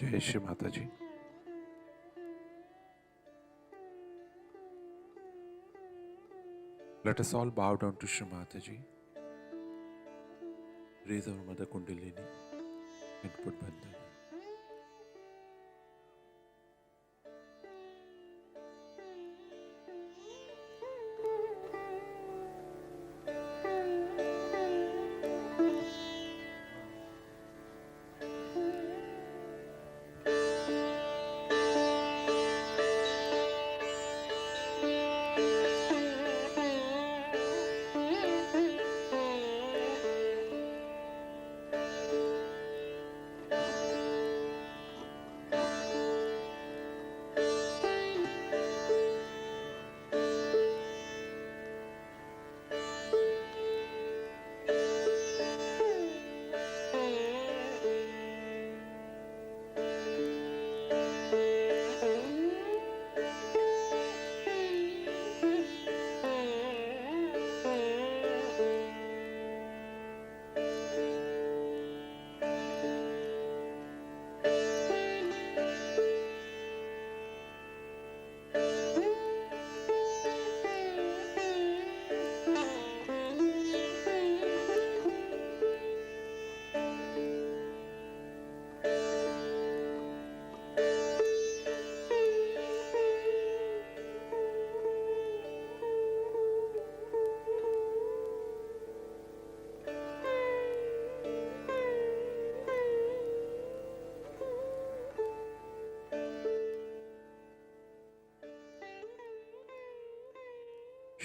Jai Shri Mataji. Let us all bow down to Shri Mataji, raise our Mother Kundalini and put bandhana.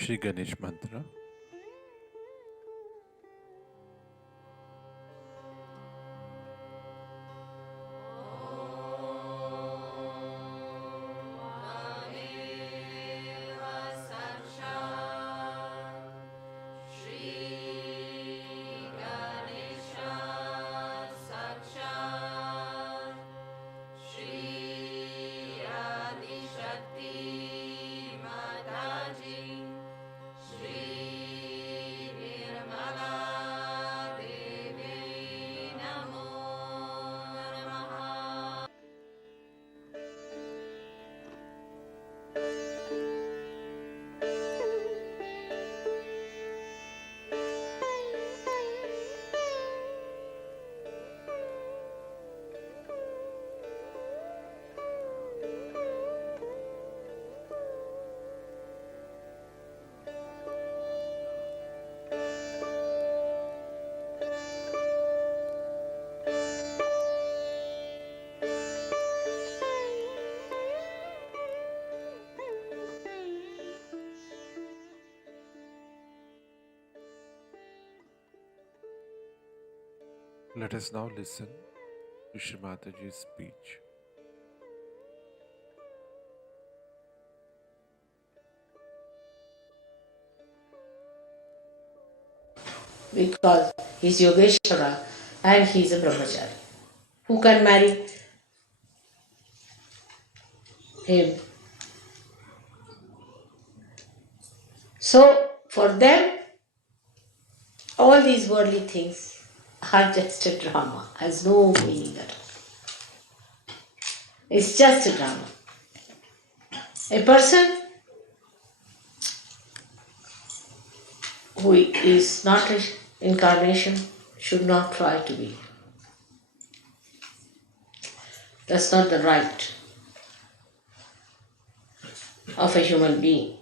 Shri Ganesh Mantra. Let us now listen to Shri Mataji's speech. Because he's Yogeshwara and he's a brahmachari. Who can marry him? So, for them, all these worldly things are just a drama, has no meaning at all. It's just a drama. A person who is not an incarnation should not try to be. That's not the right of a human being.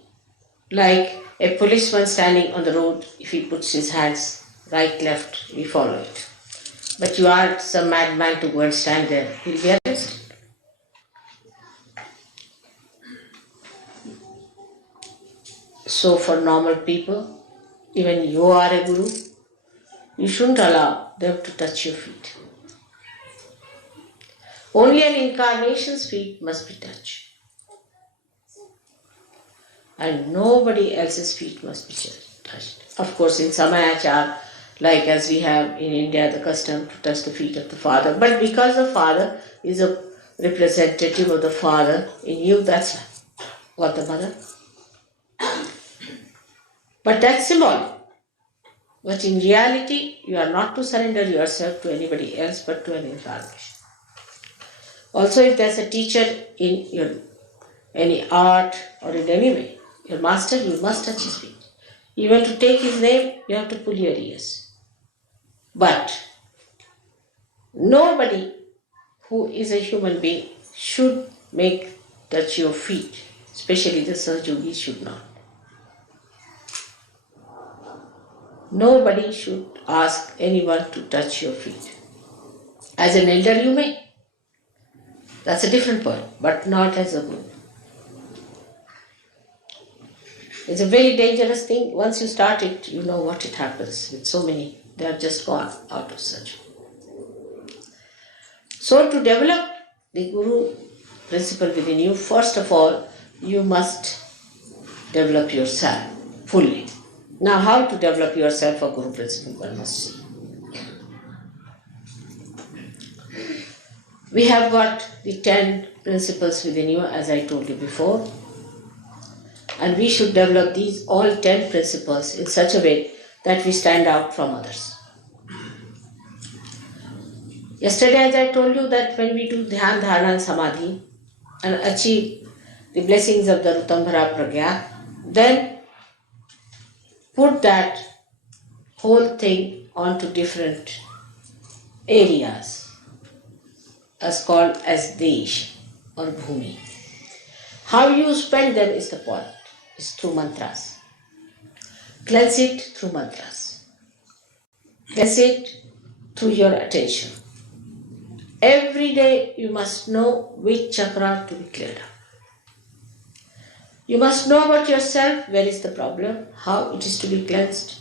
Like a policeman standing on the road, if he puts his hands right, left, we follow it. But you are some madman to go and stand there, he'll be arrested. So for normal people, even you are a guru, you shouldn't allow them to touch your feet. Only an incarnation's feet must be touched. And nobody else's feet must be touched. Of course, in Samayachar, like as we have in India the custom to touch the feet of the father, but because the father is a representative of the father, in you that's what the mother. But that's symbolic. But in reality, you are not to surrender yourself to anybody else but to an incarnation. Also, if there's a teacher in your any art or in any way, your master, you must touch his feet. Even to take his name, you have to pull your ears. But nobody who is a human being should make touch your feet, especially the Sahajogis should not. Nobody should ask anyone to touch your feet. As an elder, you may. That's a different point, but not as a guru. It's a very dangerous thing. Once you start it, you know what it happens with so many. They have just gone out of surgery. So to develop the guru principle within you, first of all, you must develop yourself fully. Now, how to develop yourself a guru principle, one must see. We have got the 10 principles within you, as I told you before, and we should develop these all 10 principles in such a way that we stand out from others. Yesterday, as I told you, that when we do Dhyan, Dharana and Samadhi and achieve the blessings of the Rutambhara Pragya, then put that whole thing onto different areas as called as Desh or Bhumi. How you spend them is the point, is through mantras. Cleanse it through mantras. Cleanse it through your attention. Every day you must know which chakra to be cleared up. You must know about yourself, where is the problem, how it is to be cleansed,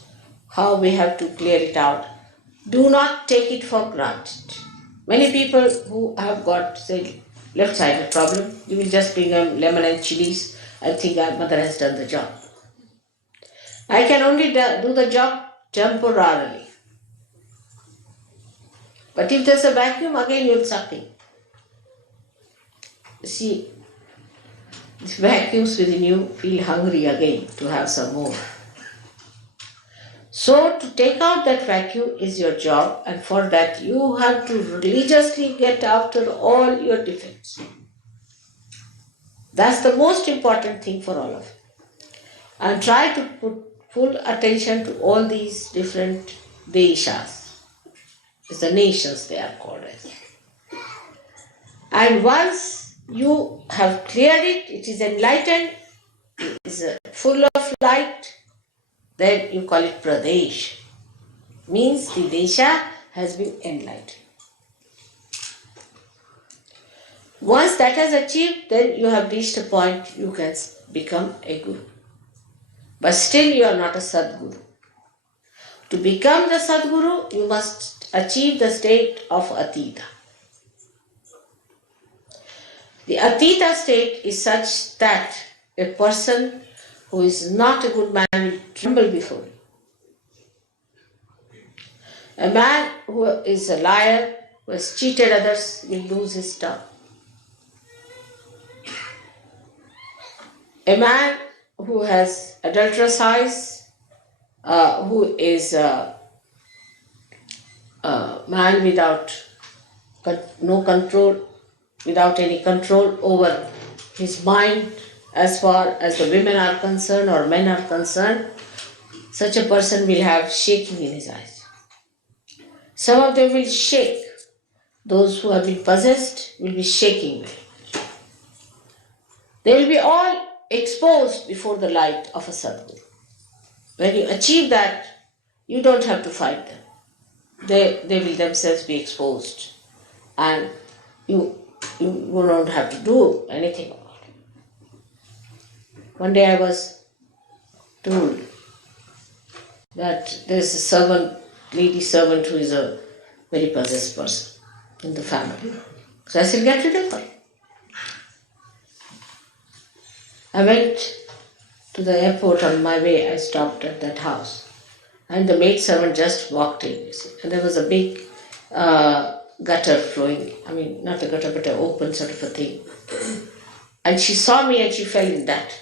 how we have to clear it out. Do not take it for granted. Many people who have got, say, left-sided problem, you will just bring them lemon and chilies and think our mother has done the job. I can only do the job temporarily. But if there's a vacuum, again you're sucking. See, the vacuums within you feel hungry again to have some more. So to take out that vacuum is your job, and for that you have to religiously get after all your defects. That's the most important thing for all of you. And try to put full attention to all these different deshas. It's the nations they are called as. And once you have cleared it, it is enlightened, it is full of light, then you call it Pradesh. Means the Desha has been enlightened. Once that has achieved, then you have reached a point you can become a guru. But still you are not a Sadguru. To become the Sadguru, you must achieve the state of Atita. The Atita state is such that a person who is not a good man will tremble before you. A man who is a liar, who has cheated others, will lose his tongue. A man who has adulterous eyes, who is a man without no control, without any control over his mind as far as the women are concerned or men are concerned, such a person will have shaking in his eyes. Some of them will shake. Those who have been possessed will be shaking. They will be all exposed before the light of a Sadguru. When you achieve that, you don't have to fight them. They will themselves be exposed, and you don't have to do anything about it. One day I was told that there is a servant, lady servant, who is a very possessed person in the family. So I said, get rid of her. I went to the airport. On my way, I stopped at that house. And the maid servant just walked in, you see. And there was a big gutter flowing. I mean, not a gutter, but an open sort of a thing. And she saw me and she fell in that.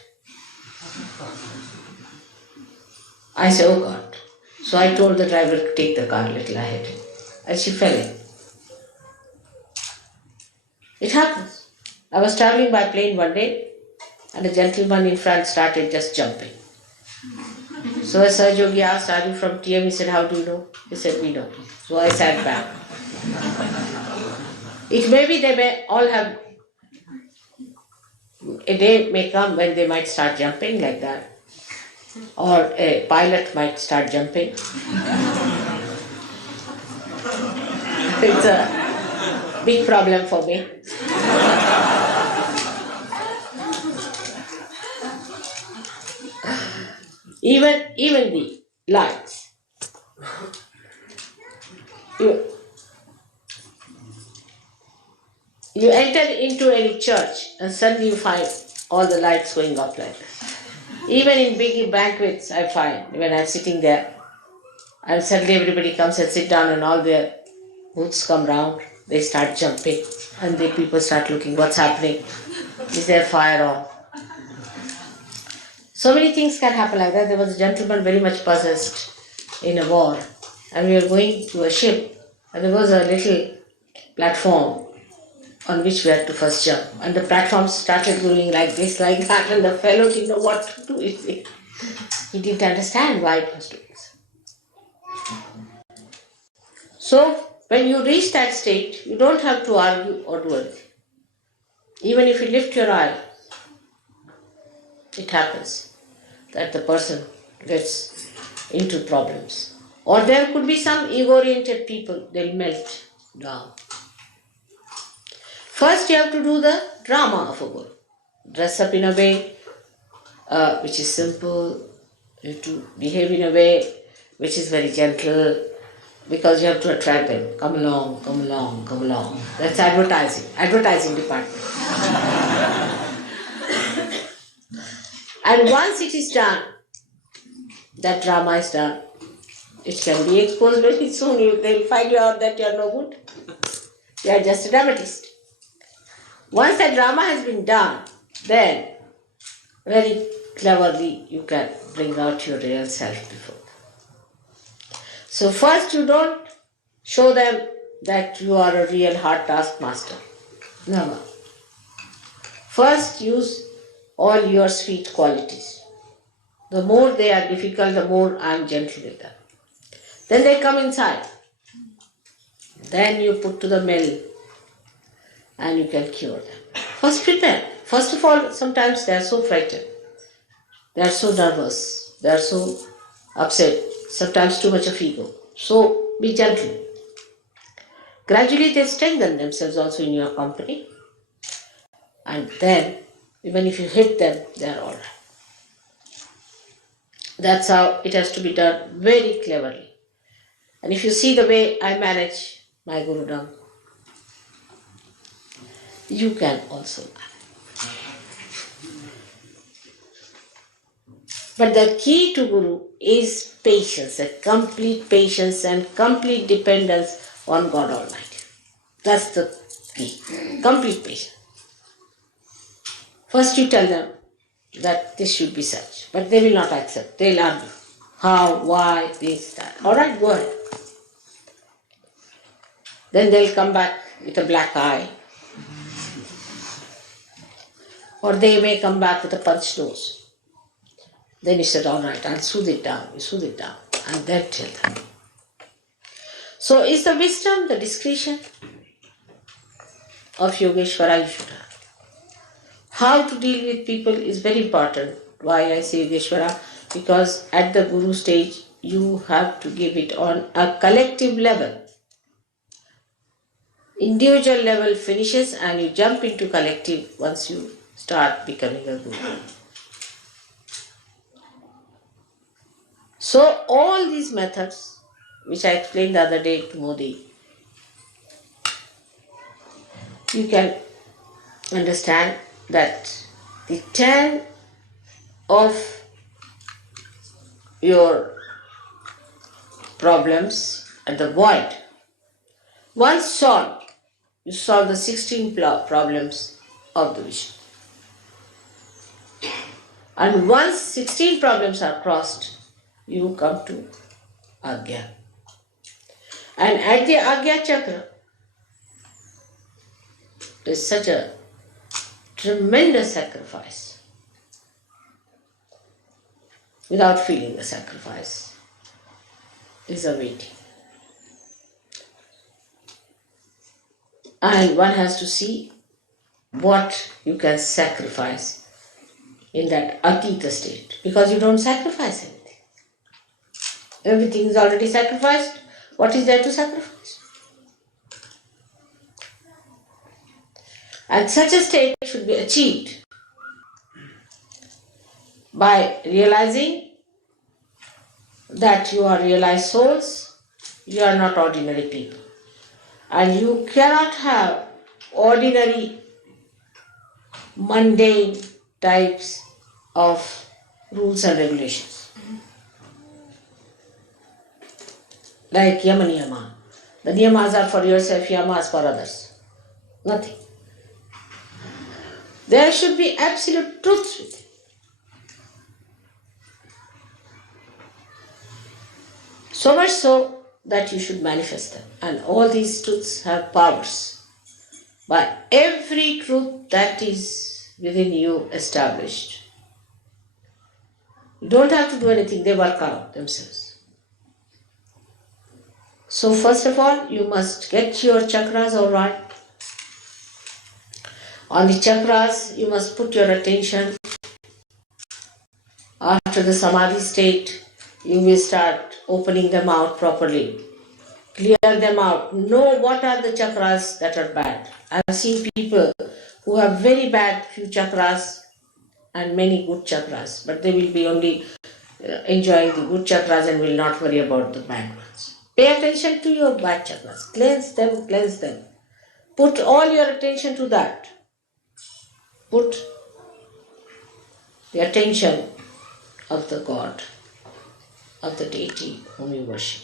I said, oh God. So I told the driver to take the car a little ahead. And she fell in. It happens. I was traveling by plane one day and a gentleman in front started just jumping. So as Sir Yogi asked, "Are you from TM?" He said, "How do you know?" He said, "We know." So I sat back. It may be they may all have, a day may come when they might start jumping like that. Or a pilot might start jumping. It's a big problem for me. Even the lights. You, you enter into any church and suddenly you find all the lights going up like this. Even in big banquets, I find when I'm sitting there, and suddenly everybody comes and sit down and all their booths come round, they start jumping and the people start looking, what's happening? Is there fire on? So many things can happen like that. There was a gentleman very much possessed in a war, and we were going to a ship, and there was a little platform on which we had to first jump. And the platform started going like this, like that, and the fellow didn't know what to do. He didn't understand why it was doing so. So, when you reach that state, you don't have to argue or do anything. Even if you lift your eye, it happens that the person gets into problems. Or there could be some ego-oriented people, they'll melt down. First, you have to do the drama of a guru. Dress up in a way which is simple. You have to behave in a way which is very gentle, because you have to attract them. Come along, come along, come along. That's advertising department. And once it is done, that drama is done, it can be exposed very soon. They'll find you out that you are no good. You are just a dramatist. Once that drama has been done, then very cleverly you can bring out your real self before them. So first you don't show them that you are a real hard taskmaster. Never. First use all your sweet qualities. The more they are difficult, the more I am gentle with them. Then they come inside. Then you put to the mill and you can cure them. First prepare. First of all, sometimes they are so frightened. They are so nervous. They are so upset. Sometimes too much of ego. So be gentle. Gradually they strengthen themselves also in your company. And then, even if you hit them, they are all right. That's how it has to be done, very cleverly. And if you see the way I manage my Gurudam, you can also manage. But the key to Guru is patience, a complete patience and complete dependence on God Almighty. That's the key. Complete patience. First you tell them that this should be such, but they will not accept. They'll argue. How, why, this, that. Alright, go ahead. Then they'll come back with a black eye. Or they may come back with a punched nose. Then you said, alright, I'll soothe it down. You soothe it down. And then tell them. So is the wisdom, the discretion of Yogeshwara you should have. How to deal with people is very important. Why I say Yogeshwara? Because at the Guru stage, you have to give it on a collective level. Individual level finishes and you jump into collective once you start becoming a Guru. So all these methods, which I explained the other day to Modi, you can understand that the 10 of your problems at the void, once solved, you solve the 16 problems of the vision. And once 16 problems are crossed, you come to Agya. And at the Agya Chakra, It is such a tremendous sacrifice without feeling the sacrifice is awaiting. And one has to see what you can sacrifice in that atita state, because you don't sacrifice anything. Everything is already sacrificed. What is there to sacrifice? And such a state should be achieved by realizing that you are realized souls, you are not ordinary people. And you cannot have ordinary, mundane types of rules and regulations. Like yama niyama. The niyamas are for yourself, yamas for others. Nothing. There should be absolute truth with it. So much so that you should manifest them. And all these truths have powers. By every truth that is within you established, you don't have to do anything, they work out themselves. So first of all, you must get your chakras all right. On the chakras, you must put your attention. After the samadhi state, you will start opening them out properly. Clear them out. Know what are the chakras that are bad. I have seen people who have very bad few chakras and many good chakras, but they will be only enjoying the good chakras and will not worry about the bad ones. Pay attention to your bad chakras. Cleanse them, cleanse them. Put all your attention to that. Put the attention of the God, of the deity whom you worship.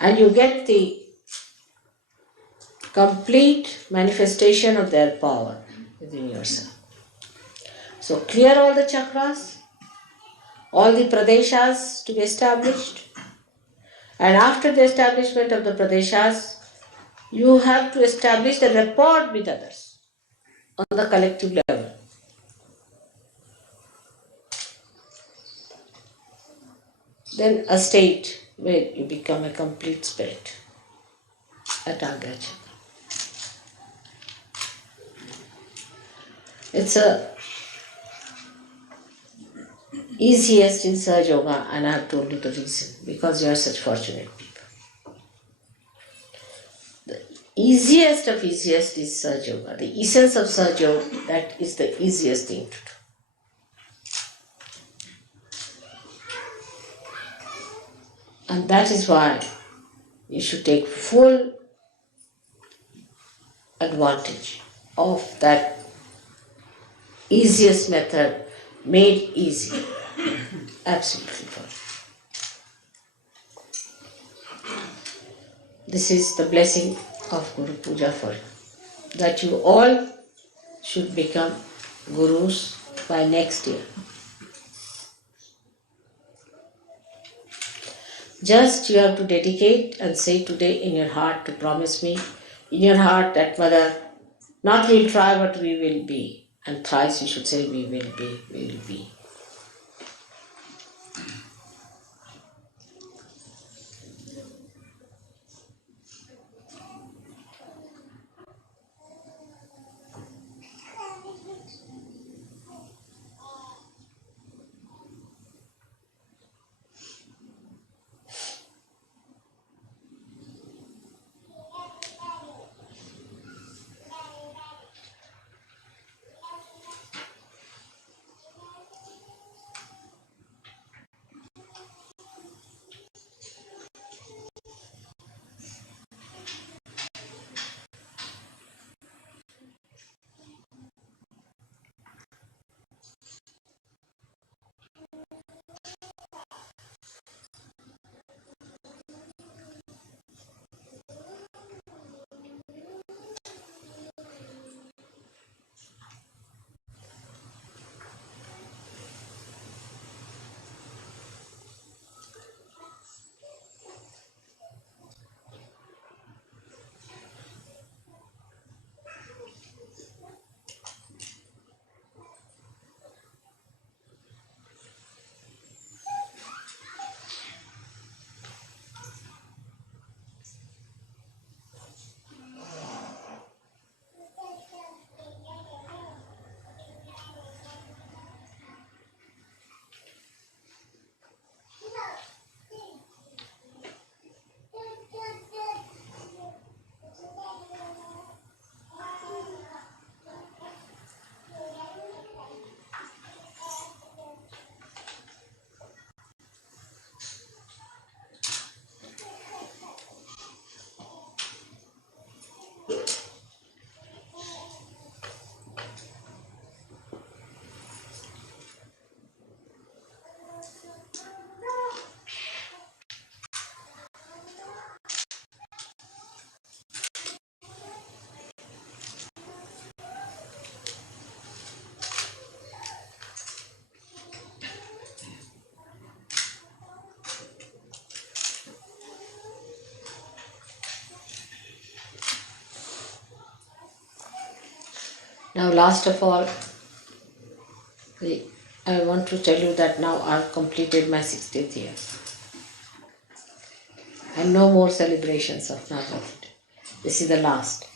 And you get the complete manifestation of their power within yourself. So clear all the chakras, all the pradeshas to be established. And after the establishment of the pradeshas, you have to establish the rapport with others on the collective level. Then a state where you become a complete spirit at Agra Chakra. It's a easiest in Sahaja Yoga, and I have told you the reason, because you are such fortunate people. The easiest of easiest is Sahaja Yoga. The essence of Sahaja Yoga, that is the easiest thing to do. And that is why you should take full advantage of that easiest method made easy. Absolutely for you. This is the blessing of Guru Puja for you, that you all should become gurus by next year. Just you have to dedicate and say today in your heart to promise me, in your heart that Mother, not we'll try but we will be. And thrice you should say we will be, we will be. Now, last of all, I want to tell you that now I've completed my 60th year. And no more celebrations of my birthday. This is the last.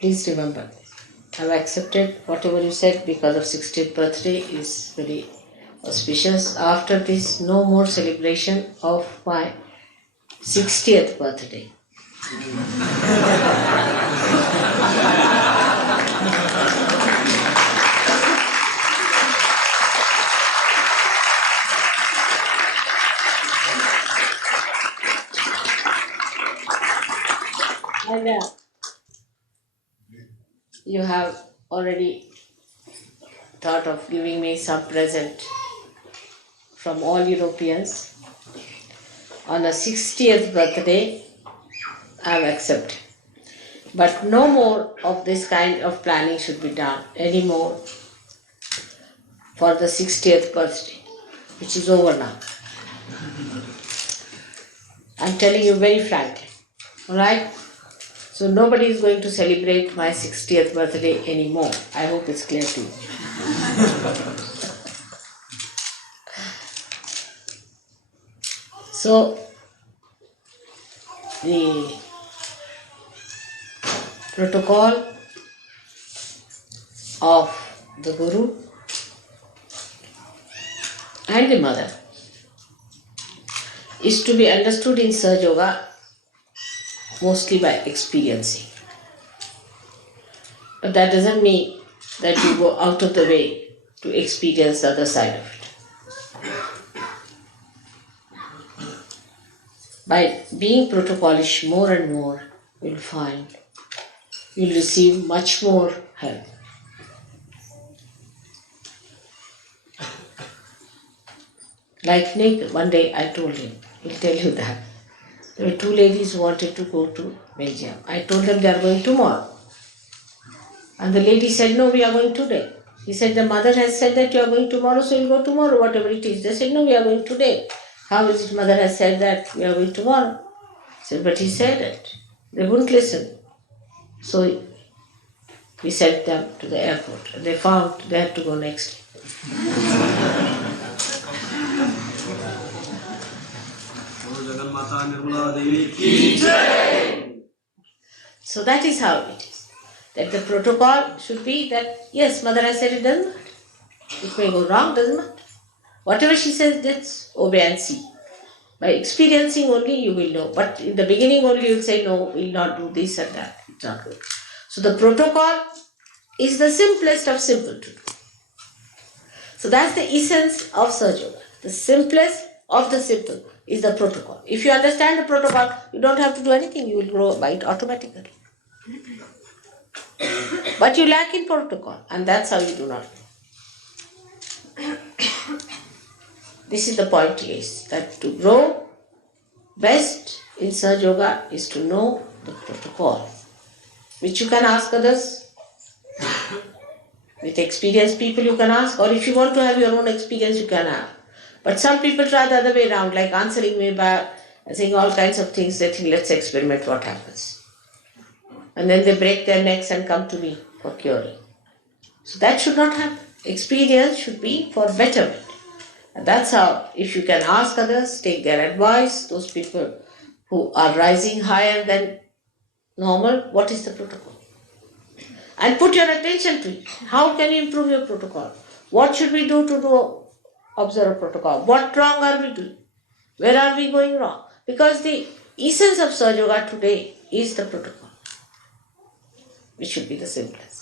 Please remember this. I've accepted whatever you said because of 60th birthday is very auspicious. After this, no more celebration of my 60th birthday. And you have already thought of giving me some present from all Europeans. On the 60th birthday, I have accepted. But no more of this kind of planning should be done anymore for the 60th birthday, which is over now. I'm telling you very frankly. Alright? So nobody is going to celebrate my 60th birthday anymore. I hope it's clear to you. So the protocol of the Guru and the Mother is to be understood in Sahaja Yoga mostly by experiencing. But that doesn't mean that you go out of the way to experience the other side of it. By being protocolish more and more, you'll find you'll receive much more help. Like Nick, one day I told him, he'll tell you that. There were two ladies who wanted to go to Belgium. I told them they are going tomorrow. And the lady said, no, we are going today. He said, the mother has said that you are going tomorrow, so you'll go tomorrow, whatever it is. They said, no, we are going today. How is it mother has said that we are going tomorrow? I said, but he said it. They wouldn't listen. So we sent them to the airport. And they found they had to go next day. So that is how it is. That the protocol should be that, yes, mother has said it, doesn't matter. It may go wrong, doesn't matter. Whatever she says, let's obey and see. By experiencing only you will know. But in the beginning only you will say, no, we will not do this and that. It's not good. So the protocol is the simplest of simple to do. So that's the essence of Sahaja Yoga. The simplest of the simple is the protocol. If you understand the protocol, you don't have to do anything. You will grow by it automatically. But you lack in protocol, and that's how you do not know. This is the point, is that to grow best in Sahaja Yoga is to know the protocol, which you can ask others. With experienced people you can ask, or if you want to have your own experience you can have. But some people try the other way around, like answering me by saying all kinds of things. They think, let's experiment what happens. And then they break their necks and come to me for curing. So that should not happen. Experience should be for betterment. And that's how, if you can ask others, take their advice, those people who are rising higher than normal, what is the protocol? And put your attention to it. How can you improve your protocol? What should we do to observe a protocol? What wrong are we doing? Where are we going wrong? Because the essence of Sahaja Yoga today is the protocol, which should be the simplest.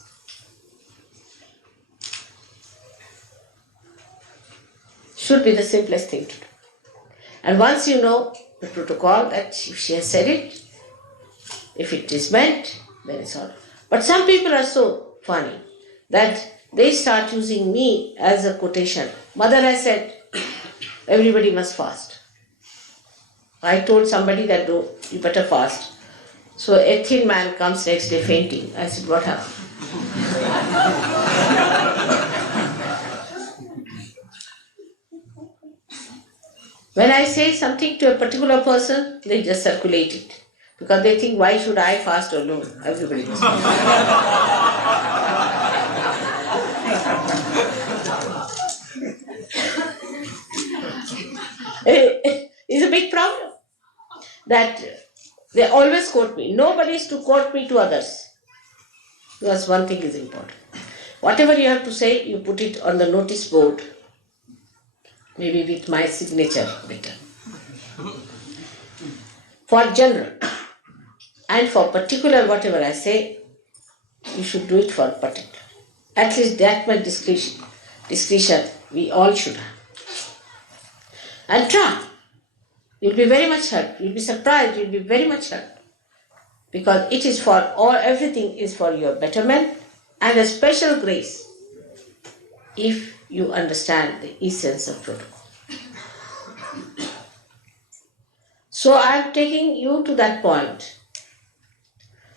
Should be the simplest thing to do. And once you know the protocol, that if she has said it, if it is meant, then it's all. But some people are so funny that they start using me as a quotation. Mother has said, everybody must fast. I told somebody that, no, you better fast. So a thin man comes next day fainting. I said, what happened? When I say something to a particular person, they just circulate it. Because they think, why should I fast alone? Everybody must fast. It's a big problem that they always quote me. Nobody is to quote me to others. Because one thing is important. Whatever you have to say, you put it on the notice board, maybe with my signature better. For general and for particular, whatever I say, you should do it for particular. At least that much discretion we all should have. And try. You'll be very much helped. You'll be surprised. You'll be very much helped. Because it is for all, everything is for your betterment and a special grace if you understand the essence of protocol. So I am taking you to that point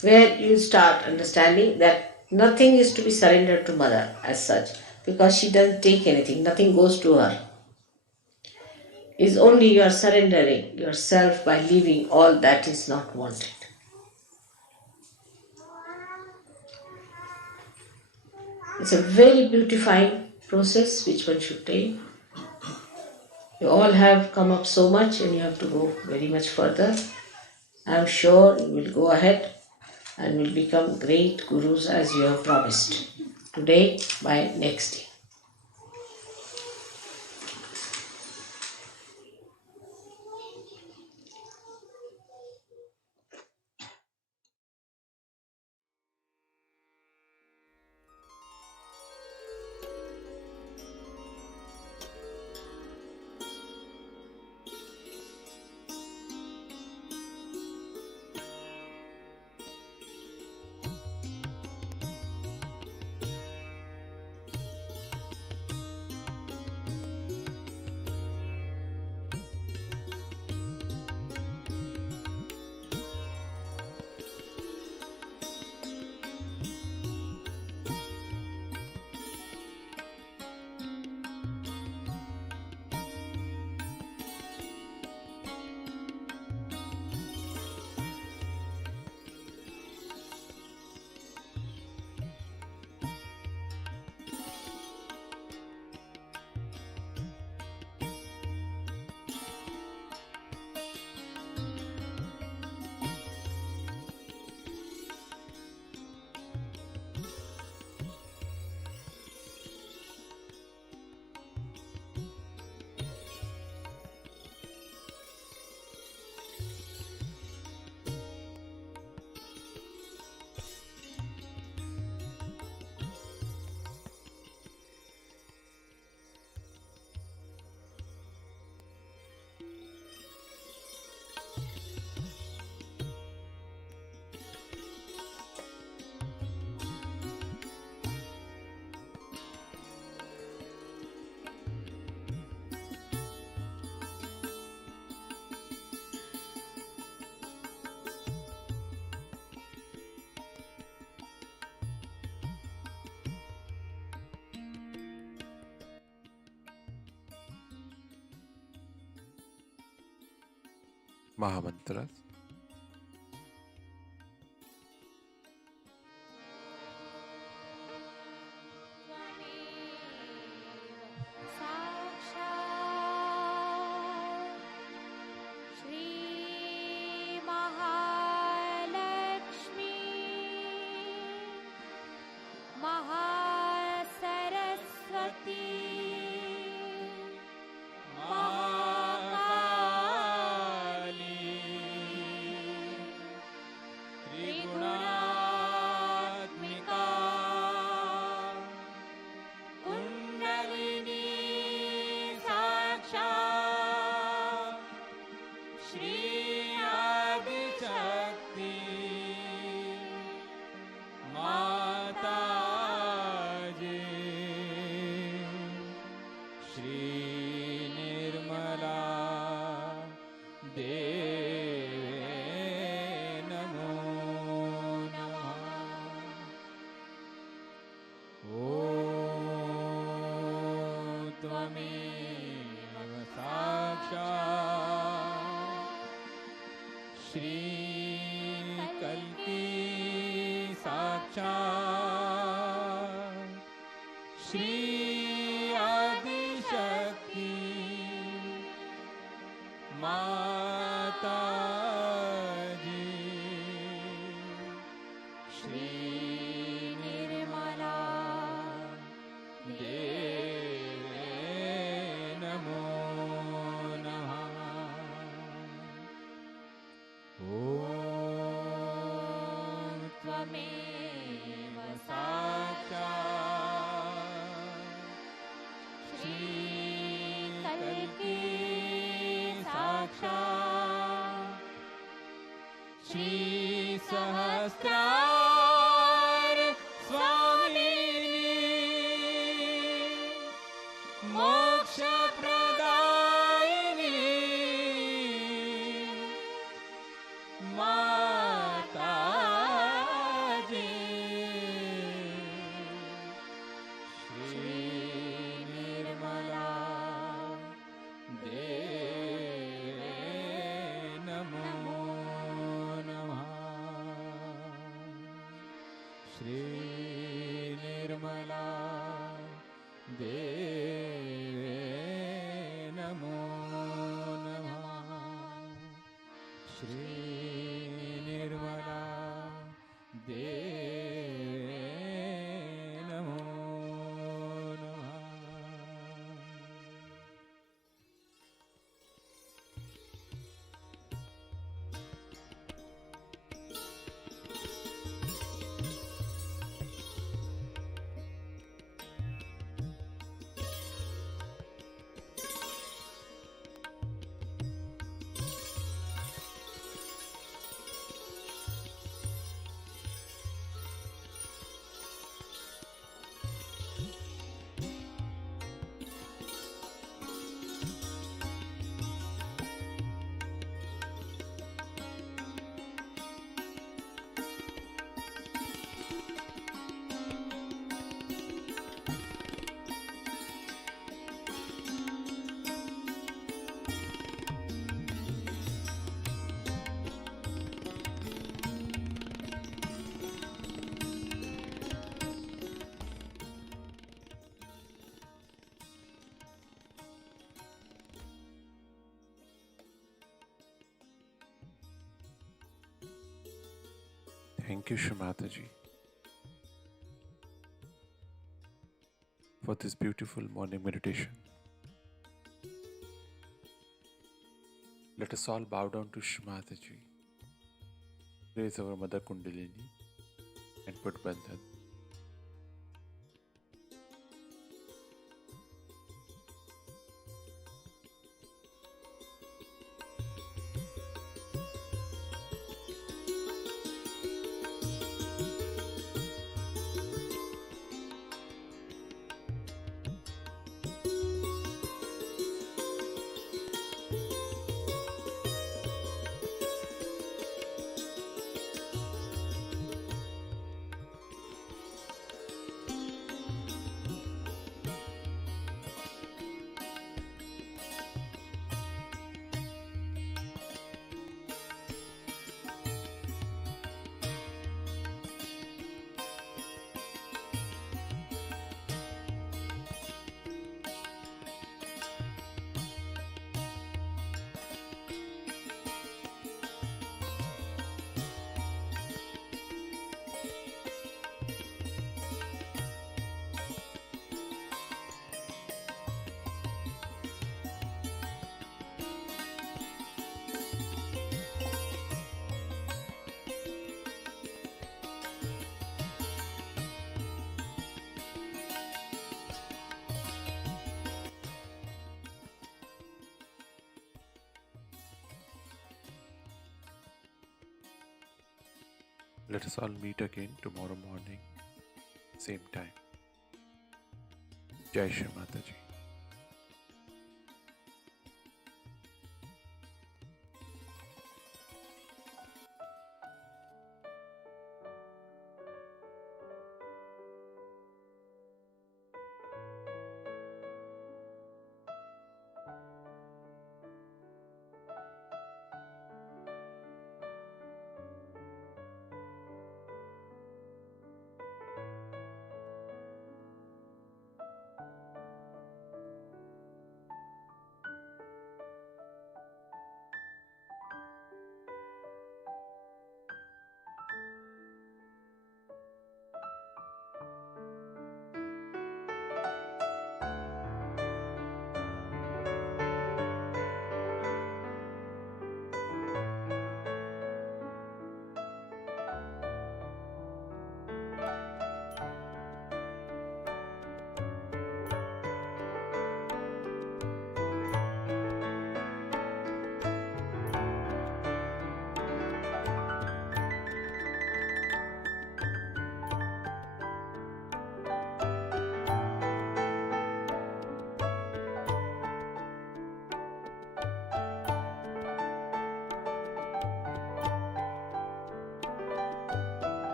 where you start understanding that nothing is to be surrendered to mother as such, because she doesn't take anything, nothing goes to her. It's only you are surrendering yourself by leaving all that is not wanted. It's a very beautifying process which one should take. You all have come up so much and you have to go very much further. I'm sure you will go ahead and will become great gurus as you have promised. Today, by next day. Mahamantras. माताजी श्री निर्मला देवे नमो नमः। ॐ त्वमेव साक्षात् श्रीकल्की साक्षात् श्रीसहस्रार स्वामिनी मोक्षप्रदायिनी माताजी श्री निर्मला देवे नमो नमः। श्री निर्मला देवे नमो नमः। श्री निर्मला देवे नमो नमः। Thank you, Shri Mataji, for this beautiful morning meditation. Let us all bow down to Shri Mataji, raise our Mother Kundalini and put Bandhan. Let us all meet again tomorrow morning, same time. Jai Shri Mataji.